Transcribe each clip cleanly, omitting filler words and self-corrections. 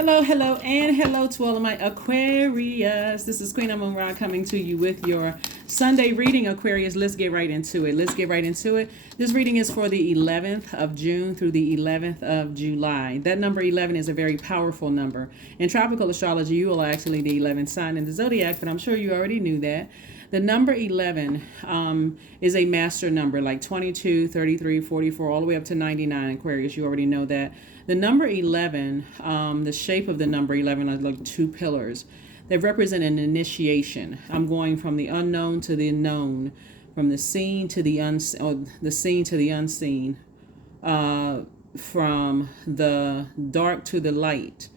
And hello to all of my Aquarius. This is Queen Amun Ra coming to you with your Sunday reading, Aquarius. Let's get right into it. This reading is for the 11th of June through the 11th of July. That number 11 is a very powerful number. In tropical astrology, you are actually the 11th sign in the Zodiac, but I'm sure you already knew that. The number 11 is a master number, like 22, 33, 44, all the way up to 99, Aquarius. You already know that. The number 11, the shape of the number 11 are like two pillars. They represent an initiation. I'm going from the unknown to the known, from the seen to the the seen to the unseen, from the dark to the light.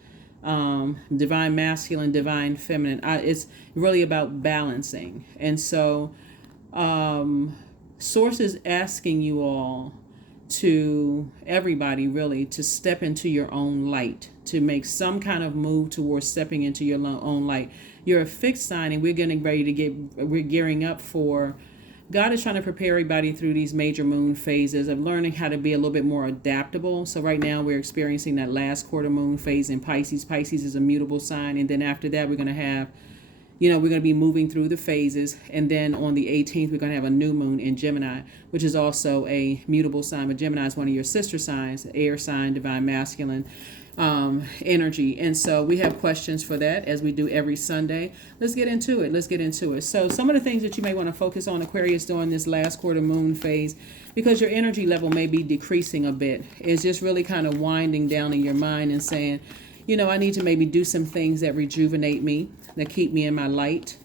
Divine masculine, divine feminine. It's really about balancing. And so Source is asking you all, to everybody really, to step into your own light, to make some kind of move towards stepping into your own light. You're a fixed sign, and we're gearing up for, God is trying to prepare everybody through these major moon phases of learning how to be a little bit more adaptable. So right now we're experiencing that last quarter moon phase in Pisces. Pisces is a mutable sign. And then after that, we're going to have, we're going to be moving through the phases. And then on the 18th, we're going to have a new moon in Gemini, which is also a mutable sign. But Gemini is one of your sister signs, air sign, divine masculine energy. And so we have questions for that, as we do every Sunday. Let's get into it. So some of the things that you may want to focus on, Aquarius, during this last quarter moon phase, because your energy level may be decreasing a bit, is just really kind of winding down in your mind and saying, I need to maybe do some things that rejuvenate me, that keep me in my light.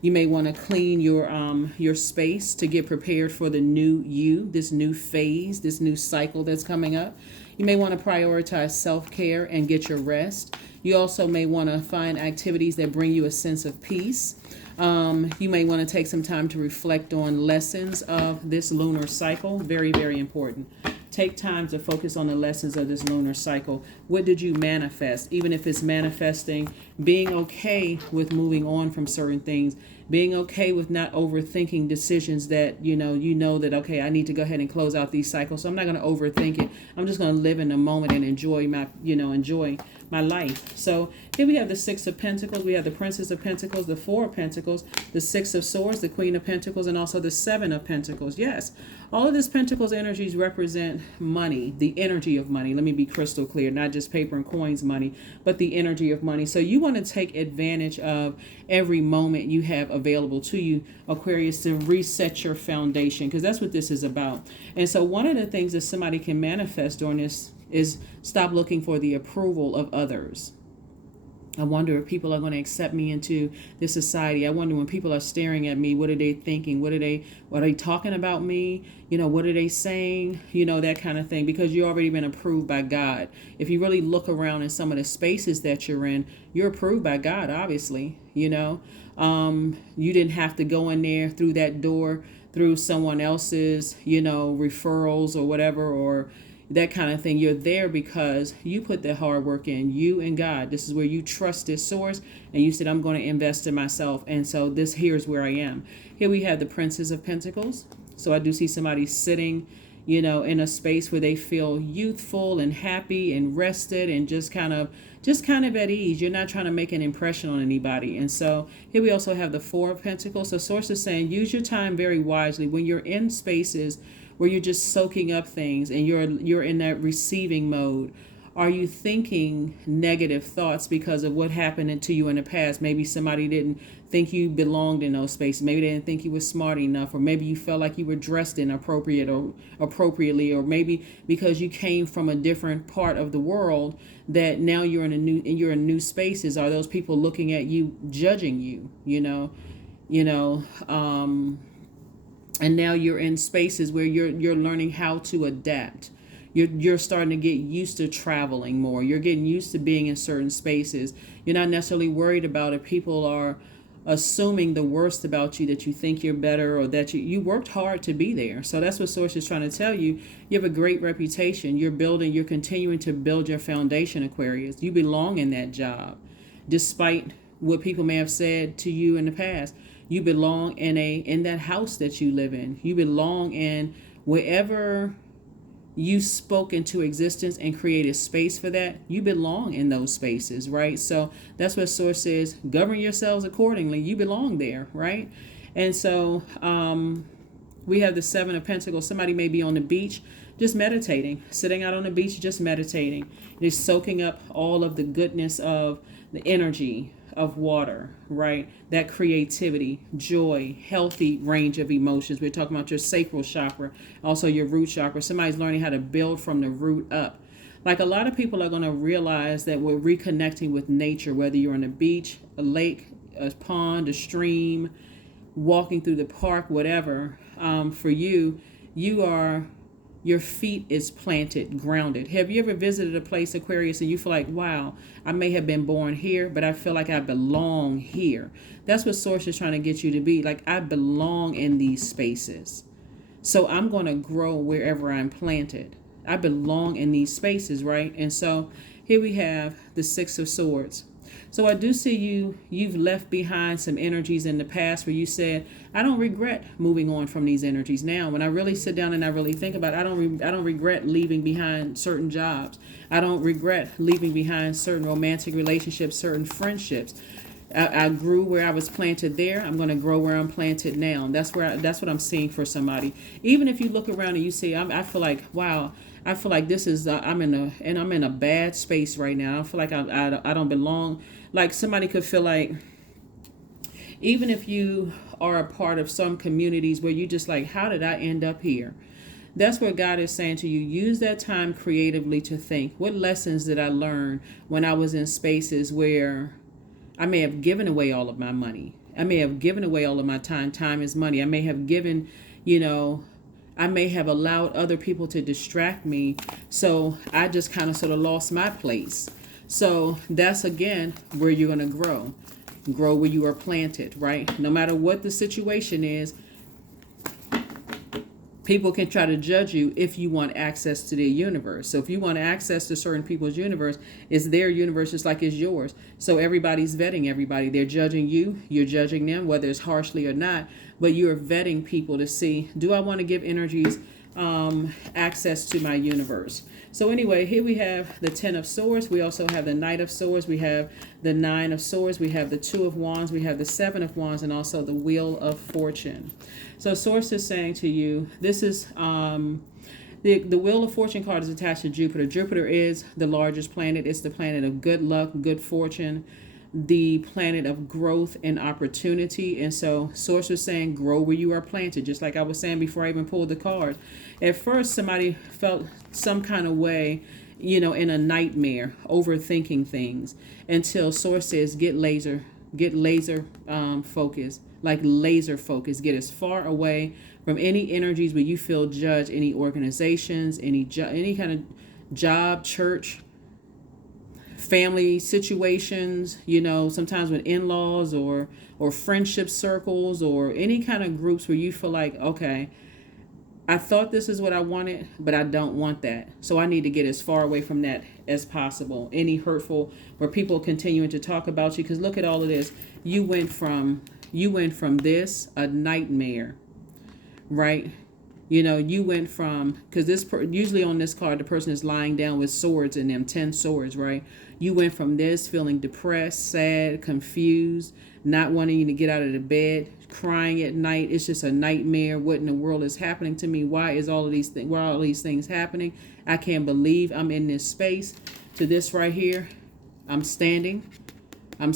You may want to clean your space to get prepared for the new you, this new phase, this new cycle that's coming up. You may want to prioritize self-care and get your rest. You also may want to find activities that bring you a sense of peace. You may want to take some time to reflect on lessons of this lunar cycle. Very, very important. Take time to focus on the lessons of this lunar cycle. What did you manifest? Even if it's manifesting, being okay with moving on from certain things, being okay with not overthinking decisions that, you know that, okay, I need to go ahead and close out these cycles. So I'm not going to overthink it. I'm just going to live in the moment and enjoy my life. So here we have the Six of Pentacles. We have the Princess of Pentacles, the Four of Pentacles, the Six of Swords, the Queen of Pentacles, and also the Seven of Pentacles. Yes, all of this Pentacles energies represent money, the energy of money. Let me be crystal clear, not just paper and coins money, but the energy of money. So you want to take advantage of every moment you have available to you, Aquarius, to reset your foundation, because that's what this is about. And so one of the things that somebody can manifest during this is stop looking for the approval of others. I wonder if people are going to accept me into this society. I wonder, when people are staring at me, what are they thinking? What are they talking about me? What are they saying? That kind of thing, because you've already been approved by God. If you really look around in some of the spaces that you're in, you're approved by God, obviously. You didn't have to go in there through that door, through someone else's, referrals or whatever, or that kind of thing. You're there because you put the hard work in, you and God. This is where you trust this source, and you said, I'm going to invest in myself. And so here's where I am. Here we have the Princess of Pentacles. So I do see somebody sitting, in a space where they feel youthful and happy and rested and just kind of at ease. You're not trying to make an impression on anybody. And so here we also have the Four of Pentacles. So Source is saying, use your time very wisely when you're in spaces where you're just soaking up things and you're in that receiving mode. Are you thinking negative thoughts because of what happened to you in the past? Maybe somebody didn't think you belonged in those spaces. Maybe they didn't think you were smart enough, or maybe you felt like you were dressed appropriately, or maybe because you came from a different part of the world that now you're in new spaces. Are those people looking at you, judging you? And now you're in spaces where you're learning how to adapt. You're starting to get used to traveling more. You're getting used to being in certain spaces. You're not necessarily worried about if people are assuming the worst about you, that you think you're better, or that you worked hard to be there. So that's what Source is trying to tell you. You have a great reputation. You're continuing to build your foundation, Aquarius. You belong in that job, despite what people may have said to you in the past. You belong in that house that you live in. You belong in wherever you spoke into existence and created space for that, you belong in those spaces, right? So that's what Source says. Govern yourselves accordingly. You belong there, right? And so we have the Seven of Pentacles. Somebody may be on the beach just meditating, sitting out on the beach, just meditating, just soaking up all of the goodness of the energy of water, right? That creativity, joy, healthy range of emotions. We're talking about your sacral chakra, also your root chakra. Somebody's learning how to build from the root up. Like a lot of people are going to realize that we're reconnecting with nature, whether you're on a beach, a lake, a pond, a stream, walking through the park, whatever. For you, your feet is planted, grounded. Have you ever visited a place, Aquarius, and you feel like, wow, I may have been born here, but I feel like I belong here? That's what Source is trying to get you to be. Like, I belong in these spaces. So I'm going to grow wherever I'm planted. I belong in these spaces, right? And so here we have the Six of Swords. So I do see you've left behind some energies in the past where you said, I don't regret moving on from these energies. Now, when I really sit down and I really think about it, I don't regret leaving behind certain jobs. I don't regret leaving behind certain romantic relationships, certain friendships. I grew where I was planted there. I'm going to grow where I'm planted now. That's what I'm seeing for somebody. Even if you look around and you see, I feel like, wow, I feel like this is I'm in a bad space right now. I feel like I don't belong. Like somebody could feel like, even if you are a part of some communities where you just like, how did I end up here? That's what God is saying to you. Use that time creatively to think, what lessons did I learn when I was in spaces where I may have given away all of my money. I may have given away all of my time. Time is money. I may have given, I may have allowed other people to distract me. So I just kind of sort of lost my place. So that's, again, where you're going to grow. Grow where you are planted, right? No matter what the situation is, people can try to judge you if you want access to their universe. So if you want access to certain people's universe, it's their universe just like it's yours. So everybody's vetting everybody. They're judging you. You're judging them, whether it's harshly or not. But you're vetting people to see, do I want to give energies access to my universe? So anyway, here we have the Ten of Swords. We also have the Knight of Swords. We have the Nine of Swords. We have the Two of Wands. We have the Seven of Wands, and also the Wheel of Fortune. So Source is saying to you, this is the Wheel of Fortune card is attached to Jupiter. Jupiter is the largest planet. It's the planet of good luck, good fortune, the planet of growth and opportunity. And so Source is saying, grow where you are planted. Just like I was saying before I even pulled the card. At first, somebody felt some kind of way, in a nightmare, overthinking things, until Source says, get laser focused, like laser focus. Get as far away from any energies where you feel judged, any organizations, any kind of job, church, family situations, sometimes with in-laws or friendship circles or any kind of groups where you feel like, okay, I thought this is what I wanted, but I don't want that. So I need to get as far away from that as possible. Any hurtful, where people continuing to talk about you, because look at all of this. You went from this, a nightmare, right? You went from, because usually on this card, the person is lying down with swords in them, 10 swords, right? You went from this feeling depressed, sad, confused, not wanting to get out of the bed, crying at night. It's just a nightmare. What in the world is happening to me? Why are all these things happening? I can't believe I'm in this space. To this right here, I'm standing, I'm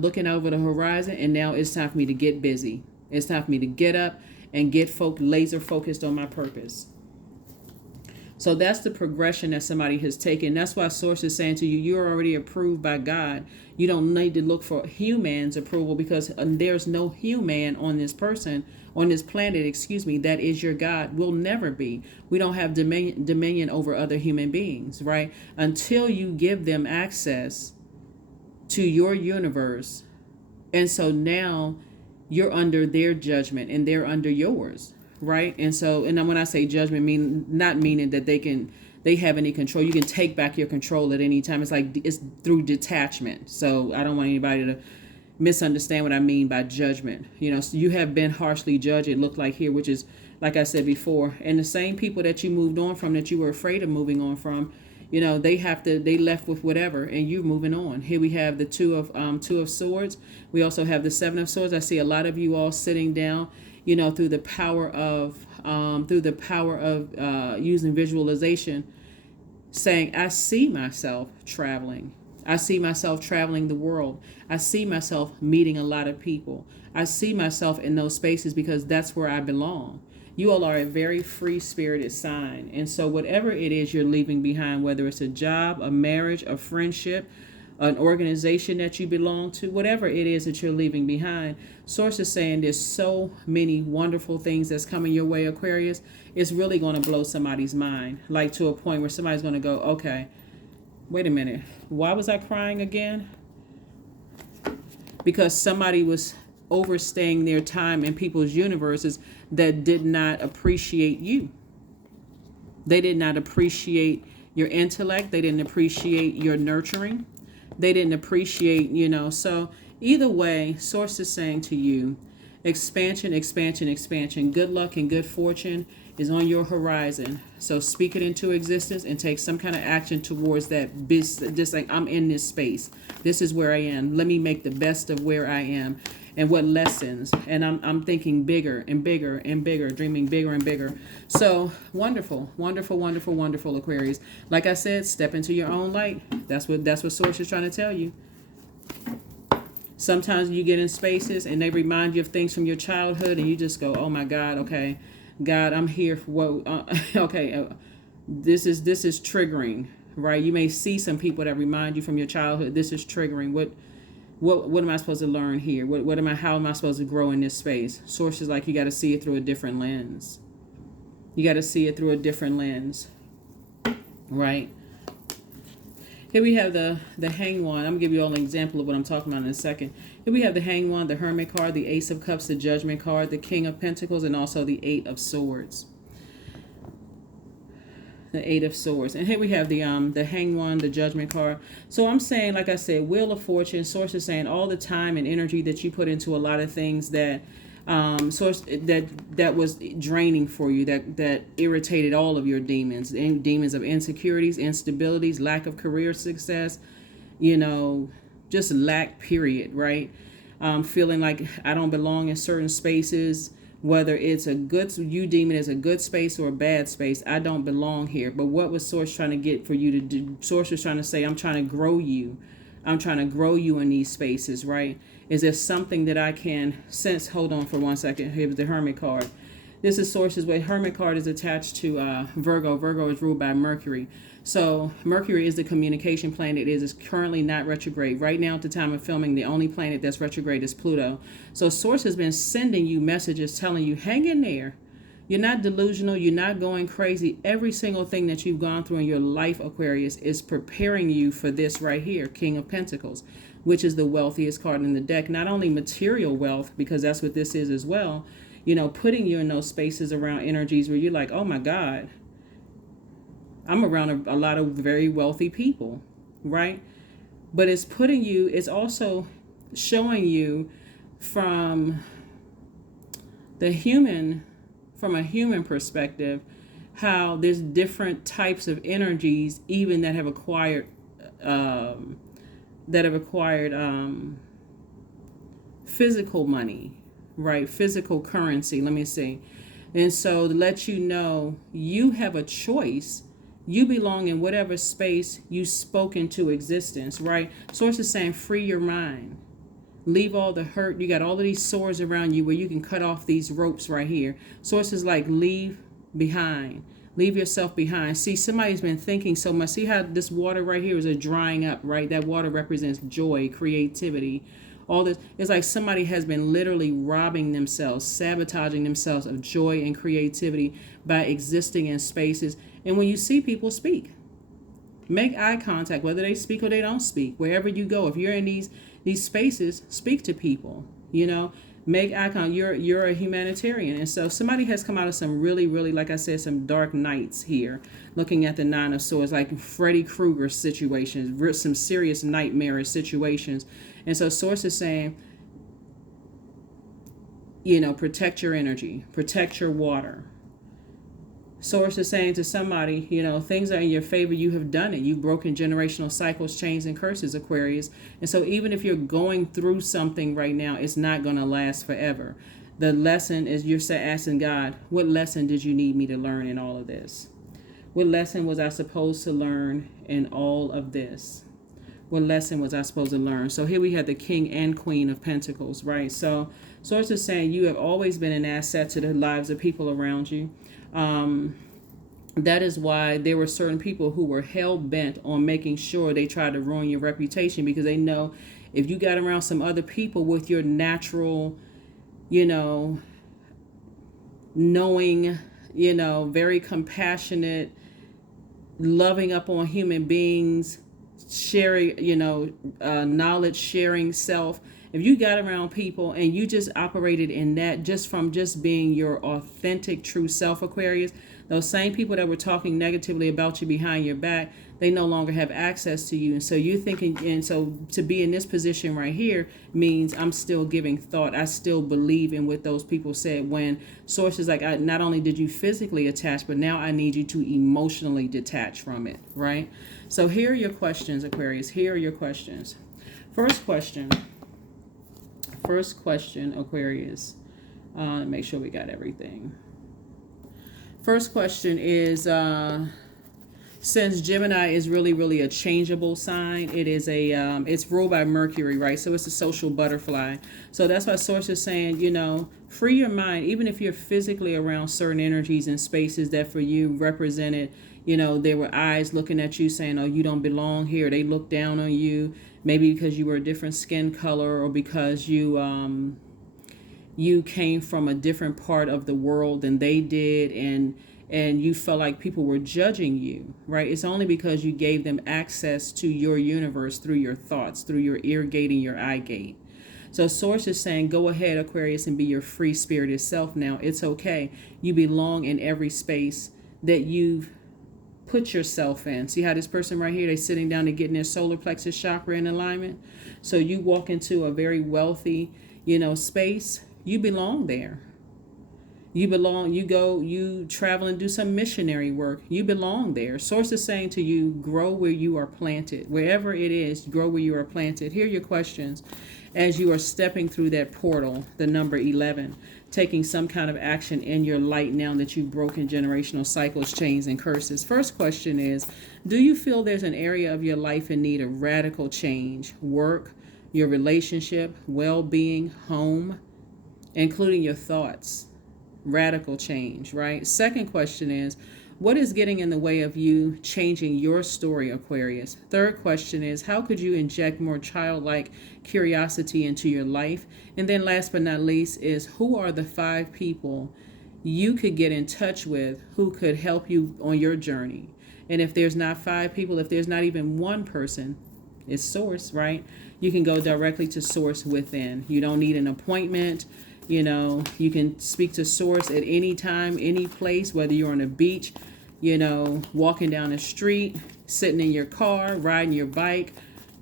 looking over the horizon, and now it's time for me to get busy. It's time for me to get up and get laser focused on my purpose. So that's the progression that somebody has taken. That's why Source is saying to you, you're already approved by God. You don't need to look for human's approval, because there's no human on this planet, that is your God. Will never be. We don't have dominion over other human beings, right? Until you give them access to your universe. And so now you're under their judgment and they're under yours. Right. And when I say judgment, not meaning that they have any control. You can take back your control at any time. It's through detachment. So I don't want anybody to misunderstand what I mean by judgment. So you have been harshly judged. It looked like here, which is like I said before. And the same people that you moved on from, that you were afraid of moving on from, you know, they left with whatever, and you're moving on. Here we have the two of swords. We also have the seven of swords. I see a lot of you all sitting down, you know, through the power of using visualization, saying, I see myself traveling. I see myself traveling the world. I see myself meeting a lot of people. I see myself in those spaces because that's where I belong. You all are a very free-spirited sign. And so whatever it is you're leaving behind, whether it's a job, a marriage, a friendship, an organization that you belong to, whatever it is that you're leaving behind, Source is saying there's so many wonderful things that's coming your way, Aquarius. It's really going to blow somebody's mind, like to a point where somebody's going to go, okay, wait a minute, why was I crying again? Because somebody was overstaying their time in people's universes that did not appreciate you. They did not appreciate your intellect. They didn't appreciate your nurturing. They didn't appreciate, you know. So either way, Source is saying to you, expansion, expansion, expansion. Good luck and good fortune is on your horizon. So speak it into existence and take some kind of action towards that. Just like, I'm in this space. This is where I am. Let me make the best of where I am. And what lessons. And I'm thinking bigger and bigger and bigger, dreaming bigger and bigger. So wonderful, wonderful, wonderful, wonderful, Aquarius. Like I said, step into your own light. That's what Source is trying to tell you. Sometimes you get in spaces and they remind you of things from your childhood, and you just go, oh my God, okay, God, I'm here for what? Okay, this is triggering, right? You may see some people that remind you from your childhood. This is triggering. What am I supposed to learn here? How am I supposed to grow in this space? Source is like, you got to see it through a different lens. You got to see it through a different lens, right? Here we have the Hanged One. I'm going to give you all an example of what I'm talking about in a second. Here we have the Hanged One, the Hermit card, the Ace of Cups, the Judgment card, the King of Pentacles, and also the Eight of Swords. The Eight of Swords. And here we have the Hanged One, the Judgment card. So I'm saying, like I said, Wheel of Fortune. Source is saying all the time and energy that you put into a lot of things that Source that was draining for you, that irritated all of your demons, and demons of insecurities, instabilities, lack of career success, you know, just lack, period, right? Feeling like I don't belong in certain spaces. Whether it's you deem it as a good space or a bad space, I don't belong here. But what was Source trying to get for you to do? Source was trying to say, I'm trying to grow you. I'm trying to grow you in these spaces, right? Is there something that I can sense? Hold on for 1 second. Here's the Hermit card. This is Source's way. Hermit card is attached to Virgo. Virgo is ruled by Mercury. So Mercury is the communication planet. It is currently not retrograde. Right now at the time of filming, the only planet that's retrograde is Pluto. So Source has been sending you messages telling you, hang in there. You're not delusional. You're not going crazy. Every single thing that you've gone through in your life, Aquarius, is preparing you for this right here, King of Pentacles, which is the wealthiest card in the deck. Not only material wealth, because that's what this is as well, you know, putting you in those spaces around energies where you're like, oh my God, I'm around a lot of very wealthy people, right? But it's also showing you from a human perspective, how there's different types of energies, even that have acquired physical money, right? Physical currency. Let me see. And so to let you know, you have a choice. You belong in whatever space you spoke into existence, right? Source is saying, free your mind. Leave all the hurt. You got all of these swords around you where you can cut off these ropes right here. Source is like, leave behind. Leave yourself behind. See, somebody's been thinking so much. See how this water right here is a drying up, right? That water represents joy, creativity, all this. It's like somebody has been literally robbing themselves, sabotaging themselves of joy and creativity by existing in spaces. And when you see people, speak. Make eye contact, whether they speak or they don't speak. Wherever you go, if you're in these spaces, speak to people, you know, make eye contact. You're a humanitarian. And so somebody has come out of some really, really, like I said, some dark nights here, looking at the Nine of Swords, like Freddy Krueger situations, some serious nightmarish situations. And so Source is saying, protect your energy, protect your water. Source is saying to somebody, things are in your favor. You have done it. You've broken generational cycles, chains, and curses, Aquarius. And so even if you're going through something right now, it's not going to last forever. The lesson is you're asking God, what lesson did you need me to learn in all of this? What lesson was I supposed to learn in all of this? What lesson was I supposed to learn? So here we have the King and Queen of Pentacles, right? So Source is saying you have always been an asset to the lives of people around you. That is why there were certain people who were hell-bent on making sure they tried to ruin your reputation, because they know if you got around some other people with your natural, knowing, very compassionate, loving up on human beings, sharing, knowledge sharing self. If you got around people and you just operated in that just from just being your authentic, true self, Aquarius, those same people that were talking negatively about you behind your back, they no longer have access to you. And so you're thinking, and so to be in this position right here means I'm still giving thought. I still believe in what those people said, when Source is like, not only did you physically attach, but now I need you to emotionally detach from it, right? So here are your questions, Aquarius. Here are your questions. First question, Aquarius. Make sure we got everything. First question is, since Gemini is really a changeable sign, it is it's ruled by Mercury, right? So it's a social butterfly. So that's why Source is saying, free your mind, even if you're physically around certain energies and spaces that for you represented, there were eyes looking at you saying, oh, you don't belong here. They look down on you, maybe because you were a different skin color, or because you came from a different part of the world than they did, and you felt like people were judging you, right? It's only because you gave them access to your universe through your thoughts, through your ear gate and your eye gate. So Source is saying, go ahead, Aquarius, and be your free spirited self now. It's okay. You belong in every space that you've put yourself in. See how this person right here, they're sitting down and getting their solar plexus chakra in alignment. So you walk into a very wealthy, space. You belong there. You belong, you travel and do some missionary work. You belong there. Source is saying to you, grow where you are planted. Wherever it is, grow where you are planted. Here are your questions as you are stepping through that portal, the number 11, taking some kind of action in your light now that you've broken generational cycles, chains, and curses. First question is, do you feel there's an area of your life in need of radical change? Work, your relationship, well-being, home, including your thoughts. Radical change, right? Second question is, what is getting in the way of you changing your story, Aquarius? Third question is, how could you inject more childlike curiosity into your life? And then last but not least is, who are the 5 people you could get in touch with who could help you on your journey? And if there's not 5 people, if there's not even one person, it's Source, right? You can go directly to Source within. You don't need an appointment. You can speak to Source at any time, any place, whether you're on a beach, walking down the street, sitting in your car, riding your bike,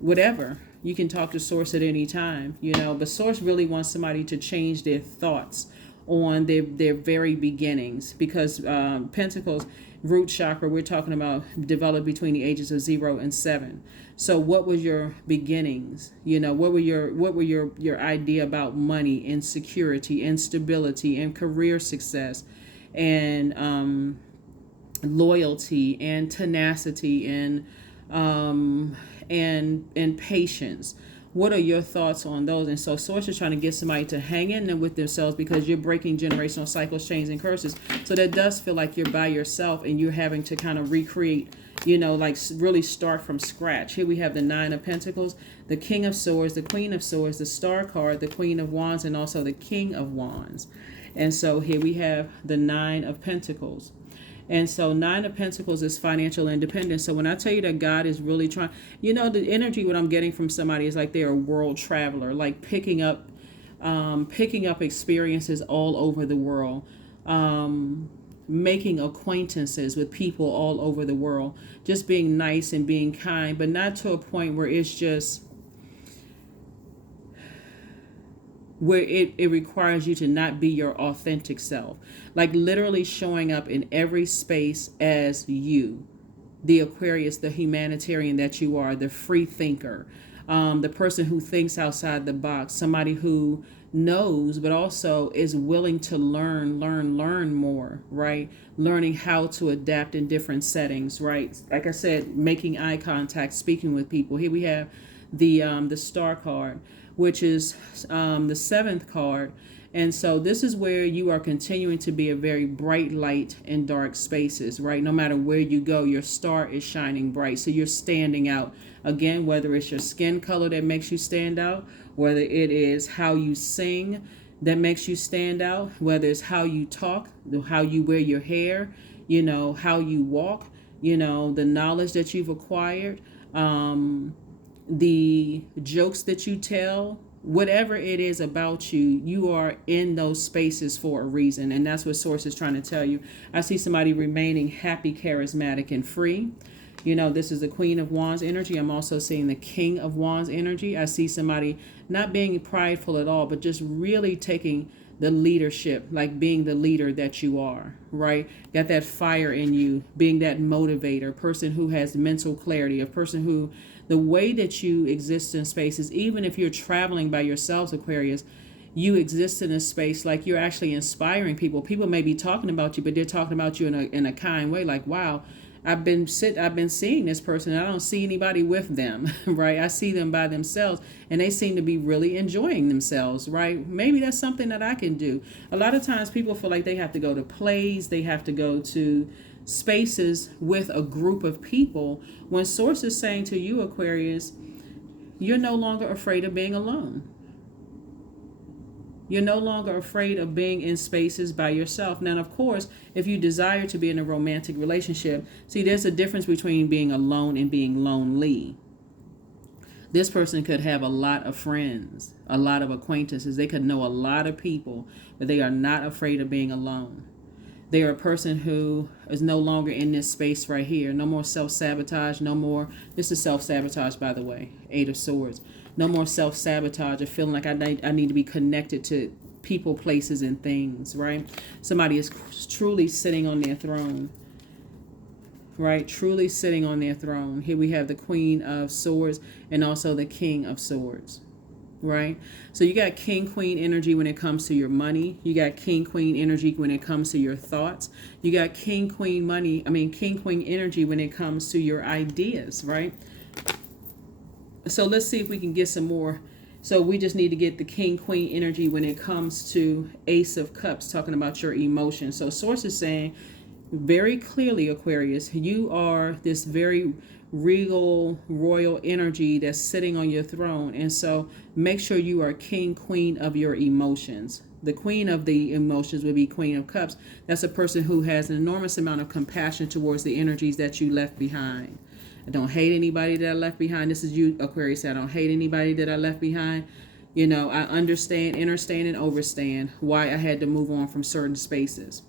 whatever. You can talk to Source at any time, but Source really wants somebody to change their thoughts on their very beginnings, because Pentacles, root chakra, we're talking about developed between the ages of 0 and 7. So what was your beginnings? What were your idea about money and security and stability and career success and loyalty and tenacity and patience? What are your thoughts on those? And so Source is trying to get somebody to hang in there with themselves, because you're breaking generational cycles, chains, and curses. So that does feel like you're by yourself and you're having to kind of recreate, like really start from scratch. Here we have the 9 of Pentacles, the King of Swords, the Queen of Swords, the Star card, the Queen of Wands, and also the King of Wands. And so here we have the 9 of Pentacles. And so 9 of Pentacles is financial independence. So when I tell you that God is really trying, the energy what I'm getting from somebody is like they're a world traveler, like picking up experiences all over the world, making acquaintances with people all over the world, just being nice and being kind, but not to a point where it's just where it requires you to not be your authentic self. Like literally showing up in every space as you, the Aquarius, the humanitarian that you are, the free thinker, the person who thinks outside the box, somebody who knows but also is willing to learn more, right? Learning how to adapt in different settings, right? Like I said, making eye contact, speaking with people. Here we have the star card, which is the seventh card. And so this is where you are continuing to be a very bright light in dark spaces, right? No matter where you go, your star is shining bright. So you're standing out. Again, whether it's your skin color that makes you stand out, whether it is how you sing that makes you stand out, whether it's how you talk, how you wear your hair, how you walk, the knowledge that you've acquired, the jokes that you tell, whatever it is about you, you are in those spaces for a reason. And that's what Source is trying to tell you. I see somebody remaining happy, charismatic, and free. This is the Queen of Wands energy. I'm also seeing the King of Wands energy. I see somebody not being prideful at all, but just really taking the leadership, like being the leader that you are, right? Got that fire in you, being that motivator, person who has mental clarity, a person who, the way that you exist in spaces, even if you're traveling by yourselves, Aquarius, you exist in a space like you're actually inspiring people. People may be talking about you, but they're talking about you in a kind way, like, wow, I've been seeing this person and I don't see anybody with them, right? I see them by themselves and they seem to be really enjoying themselves, right? Maybe that's something that I can do. A lot of times people feel like they have to go to plays, they have to go to spaces with a group of people, when Source is saying to you, Aquarius, you're no longer afraid of being alone. You're no longer afraid of being in spaces by yourself. Now, of course, if you desire to be in a romantic relationship, see, there's a difference between being alone and being lonely. This person could have a lot of friends, a lot of acquaintances. They could know a lot of people, but they are not afraid of being alone. They are a person who is no longer in this space right here. No more self-sabotage, no more. This is self-sabotage, by the way. Eight of Swords. No more self-sabotage or feeling like I need to be connected to people, places, and things, right? Somebody is truly sitting on their throne, right? Truly sitting on their throne. Here we have the Queen of Swords and also the King of Swords, right? So you got King, Queen energy when it comes to your money. You got King, Queen energy when it comes to your thoughts. You got King, Queen energy when it comes to your ideas, right? So let's see if we can get some more. So we just need to get the King, Queen energy when it comes to Ace of Cups, talking about your emotions. So Source is saying very clearly, Aquarius, you are this very regal, royal energy that's sitting on your throne. And so make sure you are King, Queen of your emotions. The Queen of the emotions would be Queen of Cups. That's a person who has an enormous amount of compassion towards the energies that you left behind. I don't hate anybody that I left behind. This is you, Aquarius. I don't hate anybody that I left behind. I understand, understand, and overstand why I had to move on from certain spaces.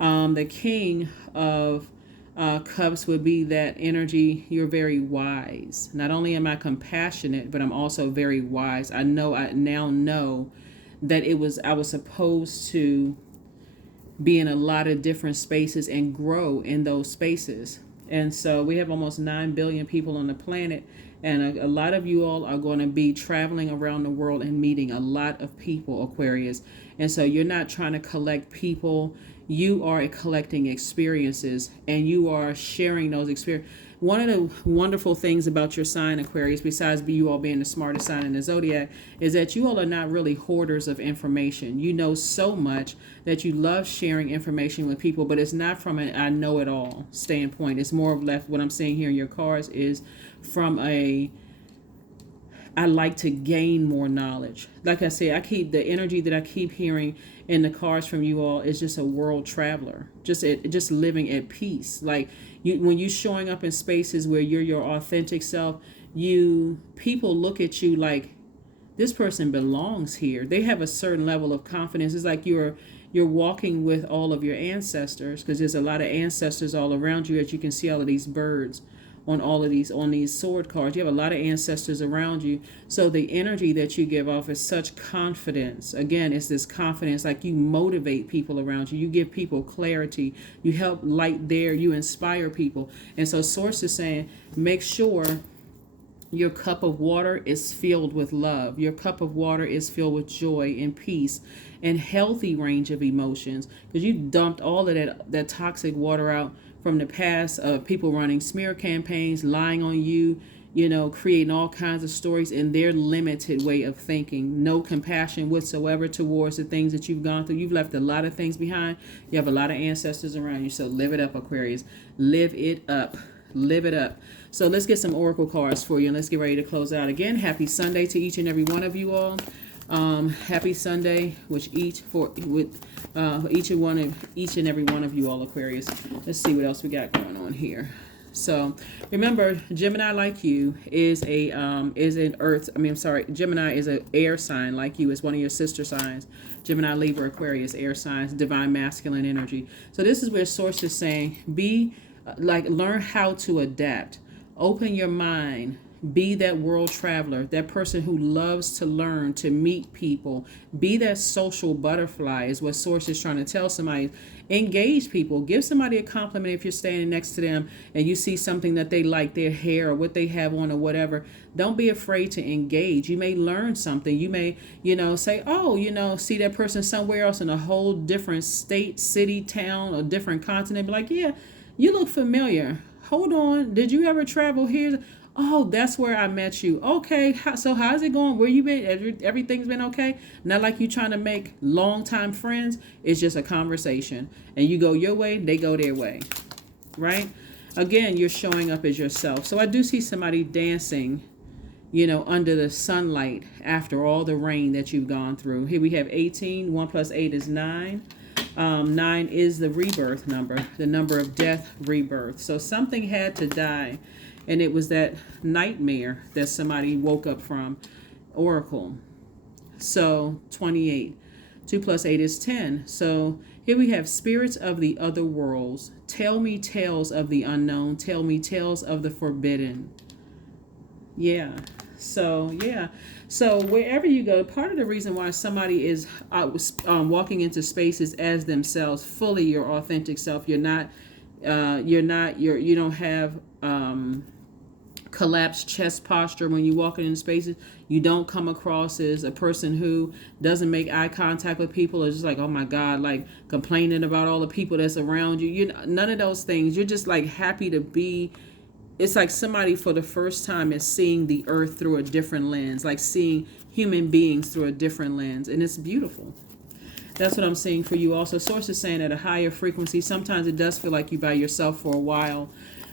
The King of Cups would be that energy. You're very wise. Not only am I compassionate, but I'm also very wise. I now know that I was supposed to be in a lot of different spaces and grow in those spaces. And so we have almost 9 billion people on the planet. And a lot of you all are going to be traveling around the world and meeting a lot of people, Aquarius. And so you're not trying to collect people. You are collecting experiences and you are sharing those experiences. One of the wonderful things about your sign, Aquarius, besides you all being the smartest sign in the Zodiac, is that you all are not really hoarders of information. You know so much that you love sharing information with people, but it's not from an I know it all standpoint. It's more of what I'm seeing here in your cards is from I like to gain more knowledge. Like I said, the energy that I keep hearing in the cards from you all is just a world traveler, just living at peace. Like when you're showing up in spaces where you're your authentic self, people look at you like this person belongs here. They have a certain level of confidence. It's like you're walking with all of your ancestors, because there's a lot of ancestors all around you, as you can see all of these birds on all of these, on these sword cards. You have a lot of ancestors around you. So the energy that you give off is such confidence. Again, it's this confidence, like you motivate people around you. You give people clarity. You help light there. You inspire people. And so Source is saying, make sure your cup of water is filled with love. Your cup of water is filled with joy and peace and healthy range of emotions, because you dumped all of that toxic water out from the past of people running smear campaigns, lying on you, creating all kinds of stories in their limited way of thinking. No compassion whatsoever towards the things that you've gone through. You've left a lot of things behind. You have a lot of ancestors around you. So live it up, Aquarius. Live it up. Live it up. So let's get some oracle cards for you, and let's get ready to close out. Again, happy Sunday to each and every one of you all. Happy Sunday with each and every one of you all, Aquarius. Let's see what else we got going on here. So remember, Gemini, like you, is an earth. Gemini is an air sign like you. It's one of your sister signs. Gemini, Libra, Aquarius, air signs, divine masculine energy. So this is where Source is saying, learn how to adapt. Open your mind. Be that world traveler, that person who loves to learn, to meet people. Be that social butterfly is what Source is trying to tell somebody. Engage people. Give somebody a compliment if you're standing next to them and you see something that they like, their hair or what they have on or whatever. Don't be afraid to engage. You may learn something. You may, say, see that person somewhere else in a whole different state, city, town, or different continent. Be like, yeah, you look familiar. Hold on. Did you ever travel here? Oh, that's where I met you. Okay, so how's it going? Where you been? Everything's been okay? Not like you trying to make long-time friends. It's just a conversation. And you go your way, they go their way. Right? Again, you're showing up as yourself. So I do see somebody dancing, under the sunlight after all the rain that you've gone through. Here we have 18. 1 plus 8 is 9. 9 is the rebirth number, the number of death, rebirth. So something had to die. And it was that nightmare that somebody woke up from. Oracle. So 28. 2 plus 8 is 10. So here we have spirits of the other worlds. Tell me tales of the unknown. Tell me tales of the forbidden. Yeah. So wherever you go, part of the reason why somebody is walking into spaces as themselves, fully your authentic self. You don't have collapsed chest posture when you walk in spaces. You don't come across as a person who doesn't make eye contact with people, or just like, oh my God, like complaining about all the people that's around you. None of those things. You're just like happy to be. It's like somebody for the first time is seeing the earth through a different lens, like seeing human beings through a different lens, and it's beautiful. That's what I'm seeing for you also. Source is saying at a higher frequency, sometimes it does feel like you by yourself for a while,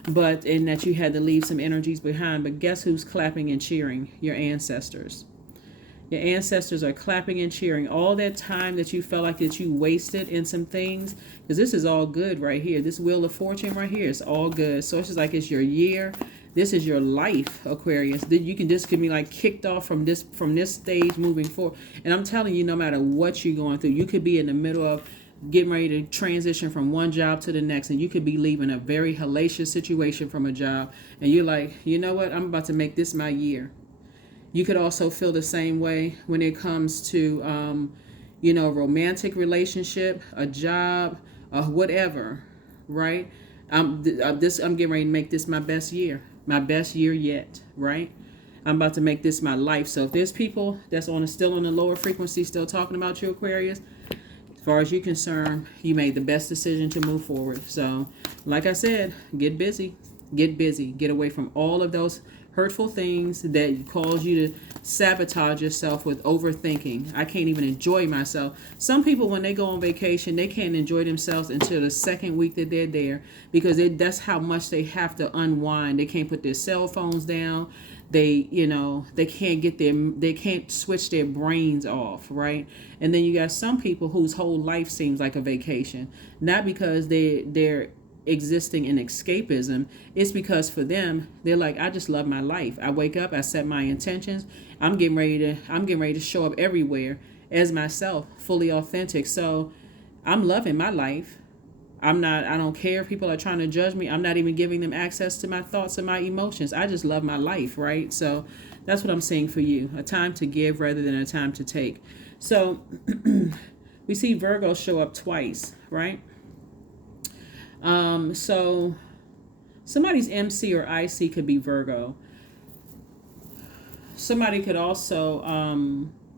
but in that you had to leave some energies behind. But guess who's clapping and cheering? Your ancestors. Your ancestors are clapping and cheering. All that time that you felt like that you wasted in some things, because this is all good right here. This Wheel of Fortune right here is all good. Source is like, it's your year. This is your life, Aquarius. This can be like kicked off from this stage moving forward. And I'm telling you, no matter what you're going through, you could be in the middle of getting ready to transition from one job to the next, and you could be leaving a very hellacious situation from a job, and you're like, you know what? I'm about to make this my year. You could also feel the same way when it comes to, a romantic relationship, a job, whatever, right? I'm getting ready to make this my best year yet, right? I'm about to make this my life. So if there's people that's still on the lower frequency, still talking about you, Aquarius, as far as you're concerned, you made the best decision to move forward. So, like I said, get busy, get away from all of those hurtful things that cause you to sabotage yourself with overthinking. I can't even enjoy myself. Some people, when they go on vacation, they can't enjoy themselves until the second week that they're there, because that's how much they have to unwind. They can't put their cell phones down. They can't switch their brains off, right? And then you got some people whose whole life seems like a vacation, not because they're existing in escapism. It's because for them, they're like, I just love my life. I wake up, I set my intentions. I'm getting ready to show up everywhere as myself, fully authentic. So I'm loving my life. I don't care if people are trying to judge me. I'm not even giving them access to my thoughts and my emotions. I just love my life, right? So that's what I'm saying for you. A time to give rather than a time to take. So we see Virgo show up twice, right? So somebody's MC or IC could be Virgo. Somebody could also,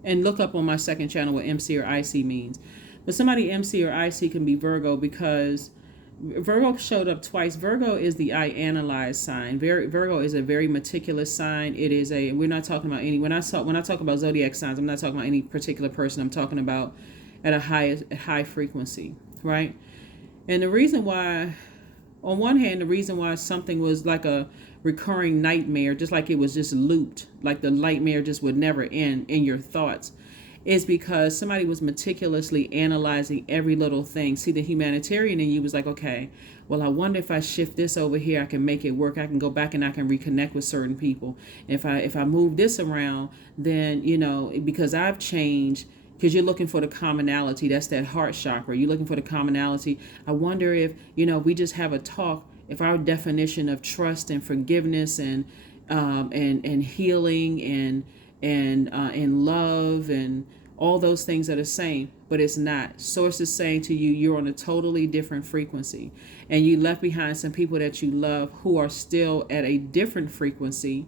and look up on my second channel what MC or IC means. But somebody MC or IC can be Virgo because Virgo showed up twice. Virgo is the I analyze sign. Virgo is a very meticulous sign. It is a, we're not talking about any, when I talk about zodiac signs, I'm not talking about any particular person. I'm talking about at a high frequency, right? And the reason why, on one hand, the reason why something was like a recurring nightmare, just like it was just looped, like the nightmare just would never end in your thoughts, is because somebody was meticulously analyzing every little thing. See, the humanitarian in you was like, okay, well, I wonder if I shift this over here, I can make it work. I can go back and I can reconnect with certain people. If I move this around, then, you know, because I've changed, because you're looking for the commonality. That's that heart chakra. You're looking for the commonality. I wonder if, you know, we just have a talk, if our definition of trust and forgiveness and healing and love and all those things are the same, but it's not. Source is saying to you, you're on a totally different frequency, and you left behind some people that you love who are still at a different frequency.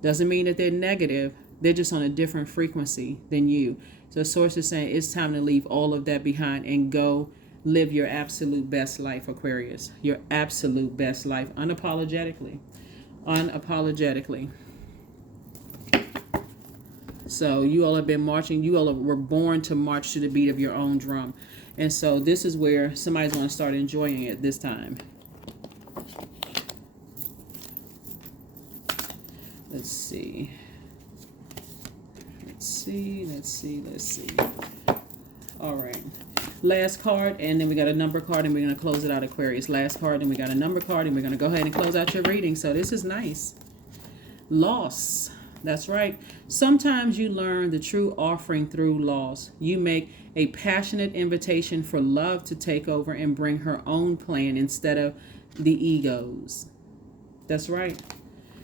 Doesn't mean that they're negative. They're just on a different frequency than you. So source is saying it's time to leave all of that behind and go live your absolute best life, Aquarius. Your absolute best life, unapologetically. Unapologetically. So you all have been marching. You all were born to march to the beat of your own drum. And so this is where somebody's going to start enjoying it this time. Let's see. Let's see. All right. Last card, and then we got a number card, and we're going to close it out, Aquarius. Last card, and we got a number card, and we're going to go ahead and close out your reading. So this is nice. Loss. That's right. Sometimes you learn the true offering through loss. You make a passionate invitation for love to take over and bring her own plan instead of the ego's. That's right.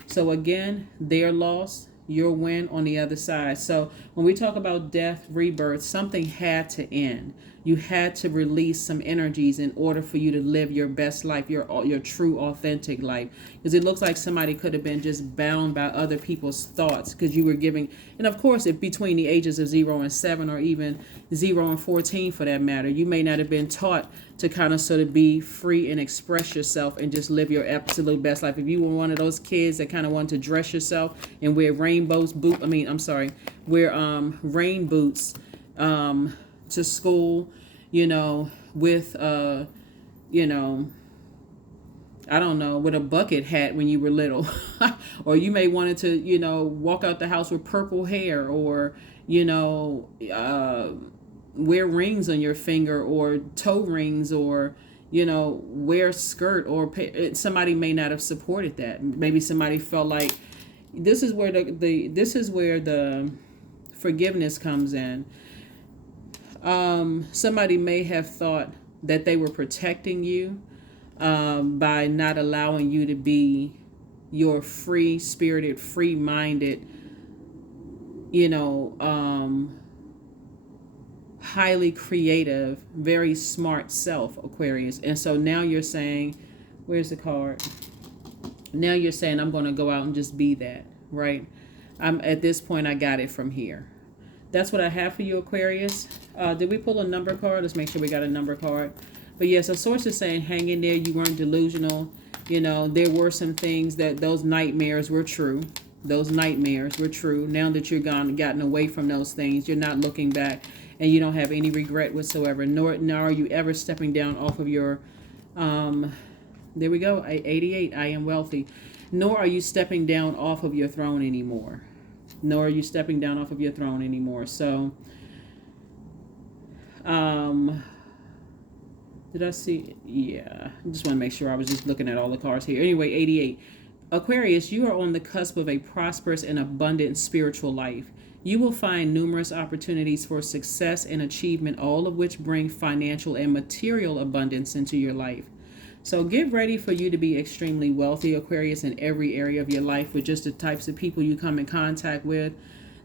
So again, their loss, your win on the other side. So when we talk about death, rebirth, something had to end. You had to release some energies in order for you to live your best life, your true, authentic life. Because it looks like somebody could have been just bound by other people's thoughts because you were giving. And of course, if between the ages of 0 and 7 or even 0 and 14 for that matter, you may not have been taught to kind of sort of be free and express yourself and just live your absolute best life. If you were one of those kids that kind of wanted to dress yourself and wear rain boots to school, you know, with you know, I don't know, with a bucket hat when you were little. Or you may wanted to, you know, walk out the house with purple hair, or, you know, wear rings on your finger or toe rings, or, you know, wear a skirt, or somebody may not have supported that. Maybe somebody felt like this is where the forgiveness comes in. Somebody may have thought that they were protecting you by not allowing you to be your free-spirited, free-minded, you know, highly creative, very smart self, Aquarius. And so now you're saying, where's the card? Now you're saying, I'm going to go out and just be that, right? At this point, I got it from here. That's what I have for you, Aquarius. Did we pull a number card? Let's make sure we got a number card. But yes, a source is saying, hang in there. You weren't delusional. You know, there were some things that those nightmares were true. Those nightmares were true. Now that you're gotten away from those things, you're not looking back, and you don't have any regret whatsoever. Nor are you ever stepping down off of your, there we go, 88, I am wealthy. Nor are you stepping down off of your throne anymore. Nor are you stepping down off of your throne anymore. So, did I see? Yeah, I just want to make sure I was just looking at all the cards here. Anyway, 88. Aquarius, you are on the cusp of a prosperous and abundant spiritual life. You will find numerous opportunities for success and achievement, all of which bring financial and material abundance into your life. So get ready for you to be extremely wealthy, Aquarius, in every area of your life with just the types of people you come in contact with.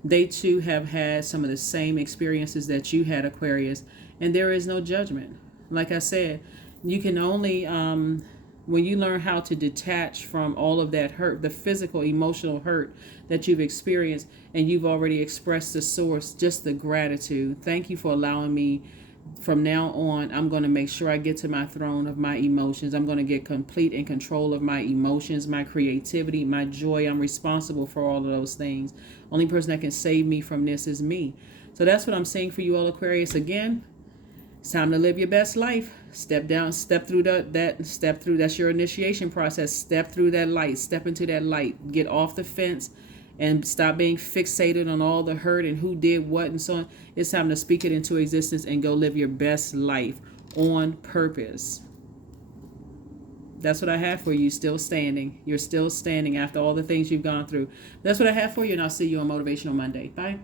They too have had some of the same experiences that you had, Aquarius, and there is no judgment. Like I said, you can only, when you learn how to detach from all of that hurt, the physical, emotional hurt that you've experienced, and you've already expressed the source, just the gratitude. Thank you for allowing me. From now on, I'm going to make sure I get to my throne of my emotions. I'm going to get complete in control of my emotions, my creativity, my joy. I'm responsible for all of those things. Only person that can save me from this is me. So that's what I'm saying for you all, Aquarius. Again, it's time to live your best life. Step down, step through that's your initiation process. Step through that light, step into that light, get off the fence and stop being fixated on all the hurt and who did what and so on. It's time to speak it into existence and go live your best life on purpose. That's what I have for you. Still standing. You're still standing after all the things you've gone through. That's what I have for you, and I'll see you on Motivational Monday. Bye.